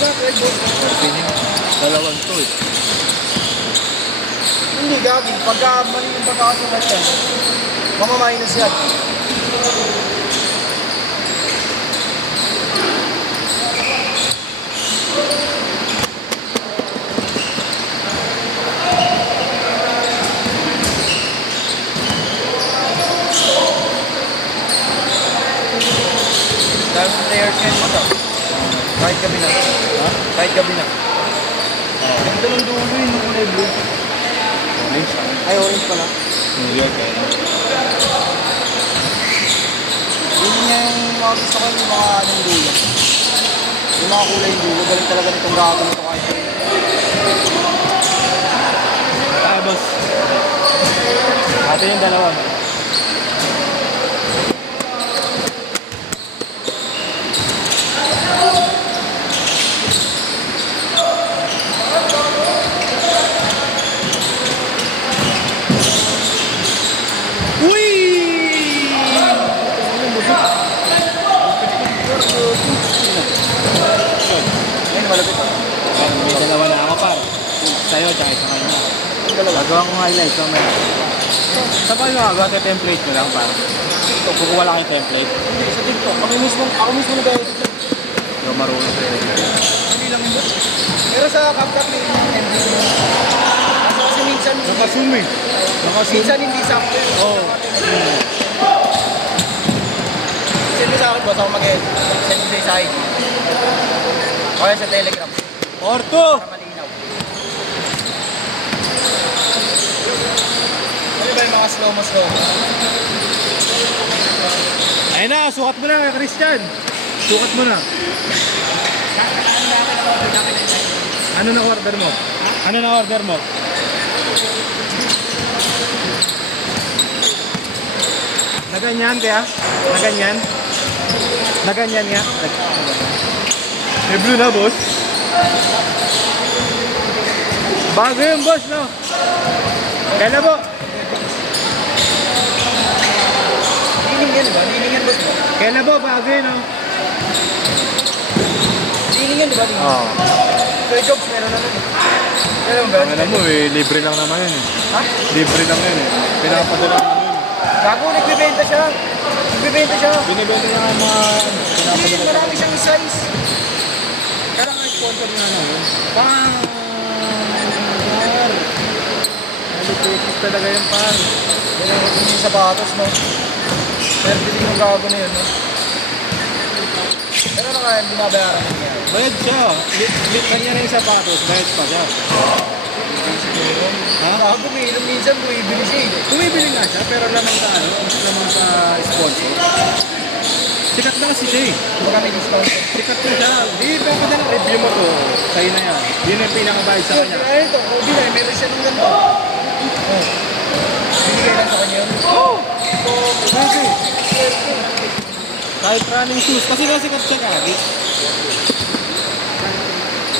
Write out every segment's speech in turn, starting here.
Bakit? Pining. Dalawang to eh. Hindi gagi. Pagka mali yung pagkakasulat yan, mamaminus yan. Dahil yung players yan mo to. Kahit gabi na. Ha? Kahit gabi na. Ganda ng dulo yun, yung kulay blue. Orange. Ay, orange pala. New York eh. Yun niya yung mga gusto ko yung mga anong dulo. Yung mga kulay yung dulo. Galing talaga nitong gago nito kahit gabi. Ah, boss. Ate yung dalawa. Ayun, malapit pa. May dalawa na ako par. Sa'yo, tsaka sa kanya. Yung dalawa. Gagawa kong highlights so may... Saan pa yung gagawa? Template mo lang par. Ito, kukuha lang yung template. Hindi, sa TikTok. Ako mismo nag-edit lang. Yung marunong sa'yo. Hindi lang yun. Pero sa CapCut may MV. Kasi minsan hindi. Naka-zoom eh. Naka-zoom. Minsan hindi sakto yun. Oo. Send mo sa akin, boss. Ako mag-edit. Send mo sa ID. O kaya sa Telegram. Orto! Para malinaw. Ano ba yung mga slow-mo? Ayun na, sukat mo na, Christian. Sukat mo na. Ano na order mo? Ano na order mo? Na ganyan kaya? Na ganyan? Na ganyan nga? May blue na, boss? Bago yung boss, no? Kailan po? Lining yan, diba? Lining yan, boss mo. Kailan po? Bago yun, no? Lining yan, diba? Lining. Oo. So, yung jobs, meron na nun eh. Meron ba? Ang alam mo eh, libre lang naman yun eh. Ha? Libre lang yun eh. Pinapadala naman yun. Gago, nagbibenta siya. Nagbibenta siya. Binibenta niya nga mga Hindi, marami siyang size. Kaya nga sponsor nga naman. Pang! Malupit talaga yung par. Pero hindi yung sapatos, no? Pero din yung gago na yun, no? Pero ano kaya binabayaran mo niya? Bayad siya. Lit kanya na yung sapatos. Bayad pa siya. Ha? Gago, may ilong minsan bumibili siya eh. Bumibili nga siya pero lamang sa ano? Lamang sa sponsor. Sikat na kasi siya eh. Baka may discount. Sikat na siya. Di pa pa ng review mo to. Sa'yo na yan. Yun yung pinakabayad sa kanya. Ay, ito. Hindi na, meron siya ng ganito. Oh. Binigay lang sa kanya yun. Oo! Kasi, kahit running shoes, kasi nasikat siya kagi.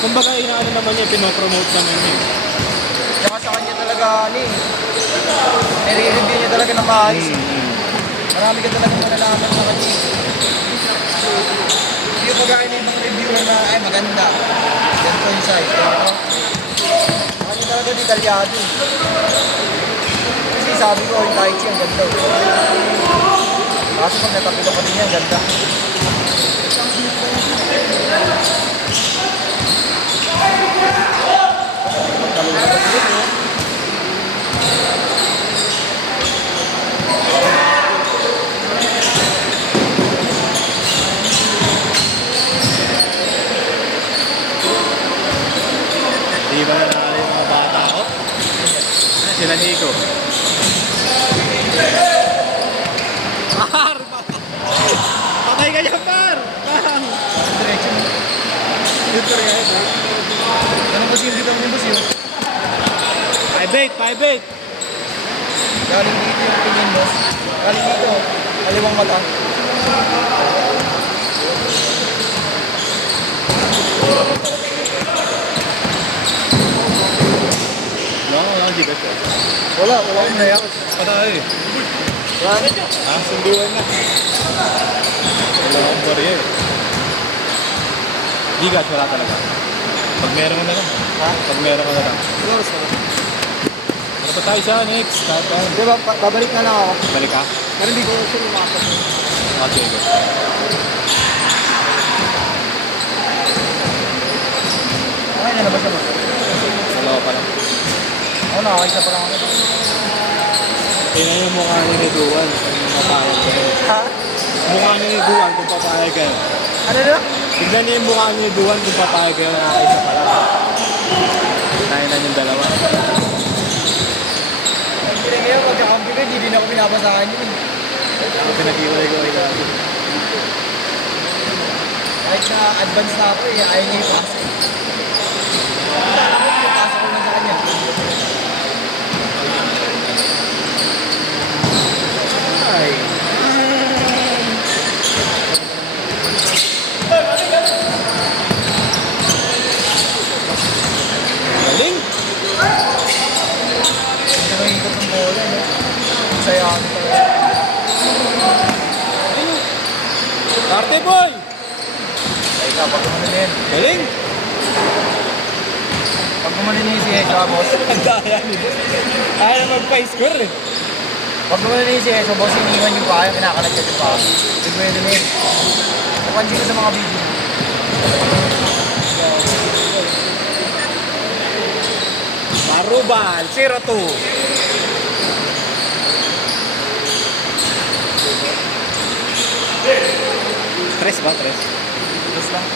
Kumbaga, inaano naman niya, pinopromote naman niya. Tsaka sa kanya talaga, ano eh. Nire-review niya talaga na maayos. Marami ka talaga malalaman sa kanya. Hindi yung pagkain ng ibang reviewer na, ay maganda. Ganito yung size. Kanya talaga detalyado. Kasi sabi ko, yung Taichi, ang ganda. Kaso pag natapilok ka din yan, ganda. Magkalunod ka din eh. Di ba nanalo yung mga bata ko? Sila Nico. Par! Patay ka niya, par! Bang! Diretso mo. Dito rin eh. Ano ba yung dito yung boss yun? 5'8". Galing dito yung tingin mo. Galing dito, kaliwang mata. No, di ba siya? Wala akong nayak. Patay. Wala. Sunduan na. Wala akong barrier. Gigas, wala talaga. Pag meron ka na lang. Ha? Pag meron ka na lang. Siguro sa... Ano pa tayo siya next? Tapos, Di ba, babalik na lang ako. balik ka? Pero hindi ko sure makapag. Okay, good. Okay, nalabas na ba? Dalawa pa lang. Ako nakakaisa pa lang ako. Tingnan yung mukha ni Duan kung papayag ka. Ha? Mukha ni Duan kung papayag ka. Ano na? Tignan niyo yung mukha ni Duan kung papayag ka na isa pa lang. Tayo na yung dalawa. Hindi kaya pagkakampi ko, hindi din ako pinabasahan yun. Ako pinag-iwalay ko ay natin. Kahit na advance na ako eh, ayaw niya ipasa. Ipasa ko lang sa kanya. Ay. Galing! Pero yung ikot ng bola, no? Saya ako talaga. Karte boy! Ay, kapag gumanin. Galing! Pag gumanin si Eka, boss. Ang daya ni boss. Kaya na magpa-score eh. Pag gumanin si Eka, boss, iniwan yung paa, kinakalat siya yung paa. Hindi pwede na yun. Napansin ko sa mga video. Marubal, 0-2. Tres ba? Tres? Tapos lang.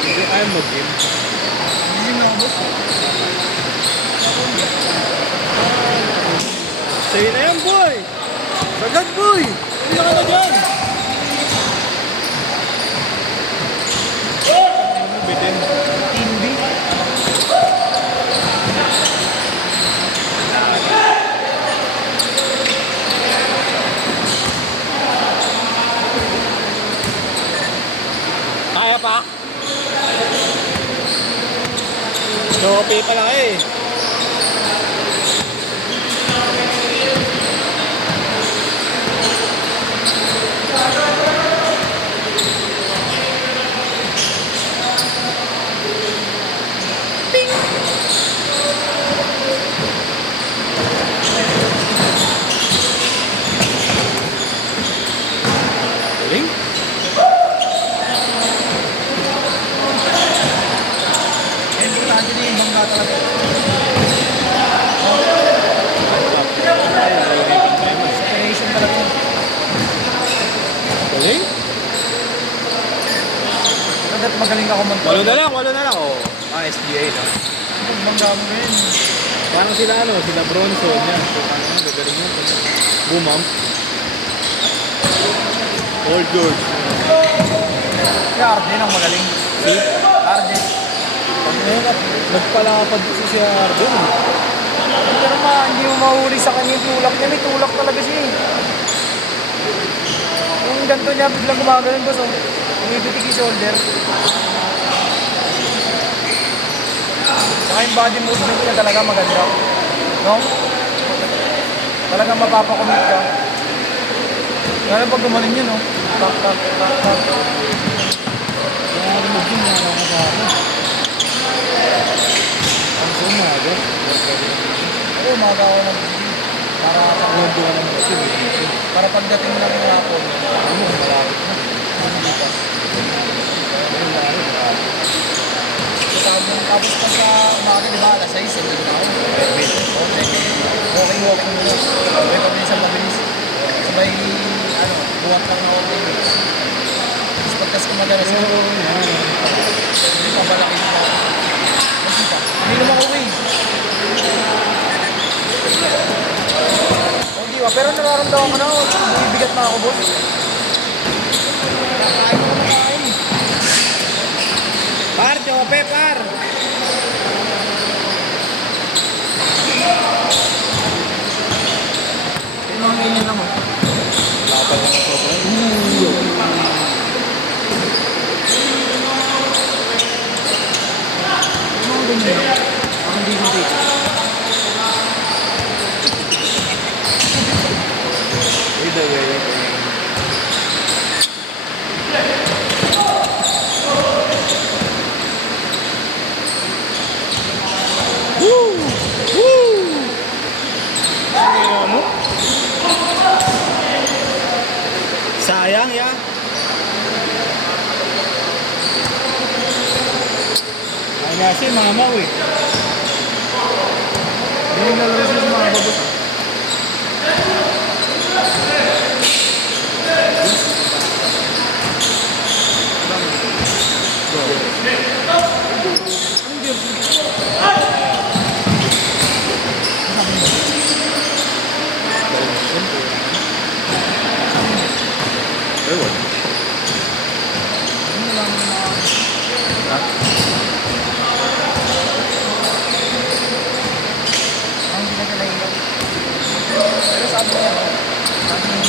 Hindi ayaw mag-game. Hindi mo ako, boss. Sa'yo na yan, boy! Sagad, boy! Hindi ka na dyan! Ano bitin? Hindi. Kaya pa? Shopee pa lang eh. Galing? Importante din yung bangga talaga. Inspiration talaga yun. Galing? Dapat magaling ako mag-control. Walo na lang. Oh. Ah, SBA na. Ang bangga mo na yun. Parang sila sila Bronson yan. So, ano, gagaling yun. Bumam. Old George. Si Arden ang magaling. Si? Arden. Nagpalapad kasi si Arden. Pero hindi mo mahuli sa kanya yung tulak niya. May tulak talaga siya eh. Yung ganito niya, biglang gumagaling boss. Oh. Umibitig yung shoulder. Saka yung body movement niya talaga maganda. No? Talagang mapapakomit ka. Lalo pag gumaling yun, no? Tak, tak, tak, tak. Kaya mag-gym na lang ako ako. Ang sumaga. Oo, umaga ako nag-gym. Nando ka naman kasi. Para pagdating lang yung hapon, Ano, malapit na. bukas. Ayun na, ayun. Tapos pa sa umaga, di ba, alas 6, hindi na ako. Okay, walking muna. Sabay pabilis. Sabay, buhat lang na okay. Tapos pagkas kumagalas na, hindi pa balakin na. Kasi pa, hindi naman ako eh. O di ba, pero nararamdaman ko na, bumibigat na ako, boss. Kakain ako na kain. Par, Jope, par! kasi mamaw eh. Hindi naglalaro siya sa mga babot. Ewan. Ano lang mga... Ang pinagalain lang. Pero sabi niya, sabi niya,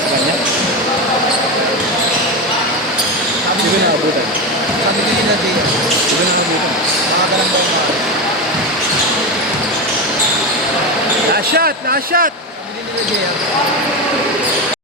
Sa kanya? sabi Hindi ko niya, naabutan. sabi niya nila Jay, Hindi ko naabutan. nakakalang daw na. Na-shot! Na-shot! Sabi niya nila Jay,